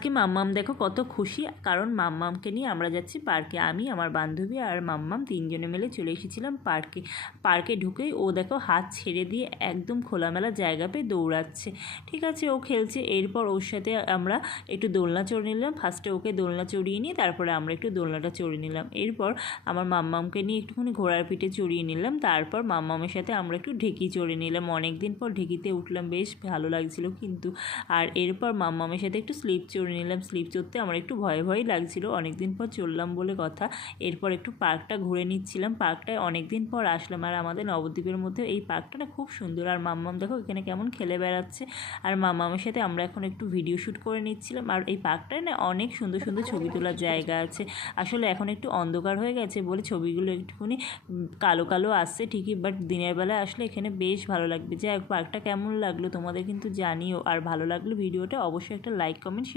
আজকে মাম্মাম দেখো কত খুশি, কারণ মাম্মামকে নিয়ে আমরা যাচ্ছি পার্কে। আমি, আমার বান্ধবী আর মাম্মাম তিনজনে মিলে চলে এসেছিলাম পার্কে। পার্কে ঢুকেই ও দেখো হাত ছেড়ে দিয়ে একদম খোলামেলা জায়গা পেয়ে দৌড়াচ্ছে। ঠিক আছে, ও খেলছে। এরপর ওর সাথে আমরা একটু দোলনা চড়ে নিলাম। ফার্স্টে ওকে দোলনা চড়িয়ে নিই, তারপরে আমরা একটু দোলনাটা চড়িয়ে নিলাম। এরপর আমার মাম্মামকে নিয়ে একটুখানি ঘোড়ার পিঠে চড়িয়ে নিলাম। তারপর মাম্মামের সাথে আমরা একটু ঢেকি চড়ে নিলাম। অনেক দিন পর ঢেকিতে উঠলাম, বেশ ভালো লাগছিল কিন্তু। আর এরপর মাম্মামের সাথে একটু স্লিপ চড়ে নিলাম। স্লিপ চড়তে আমার একটু ভয় ভয়ই লাগছিল, অনেক দিন পর চড়লাম বলে কথা। এরপর একটু পার্কটা ঘুরে নিচ্ছিলাম। পার্কটায় অনেক দিন পর আসলাম, আর আমাদের নবদ্বীপের মধ্যে এই পার্কটা না খুব সুন্দর। আর মাম্মাম দেখো এখানে কেমন খেলে বেড়াচ্ছে। আর মাম্মামের সাথে আমরা এখন একটু ভিডিও শ্যুট করে নিচ্ছিলাম। আর এই পার্কটায় না অনেক সুন্দর সুন্দর ছবি তোলার জায়গা আছে। আসলে এখন একটু অন্ধকার হয়ে গেছে বলে ছবিগুলো একটুখানি কালো কালো আসছে ঠিকই, বাট দিনের বেলায় আসলে এখানে বেশ ভালো লাগবে। যাই হোক, পার্কটা কেমন লাগলো তোমাদের কিন্তু জানিও। আর ভালো লাগলো ভিডিওটা অবশ্যই একটা লাইক, কমেন্ট,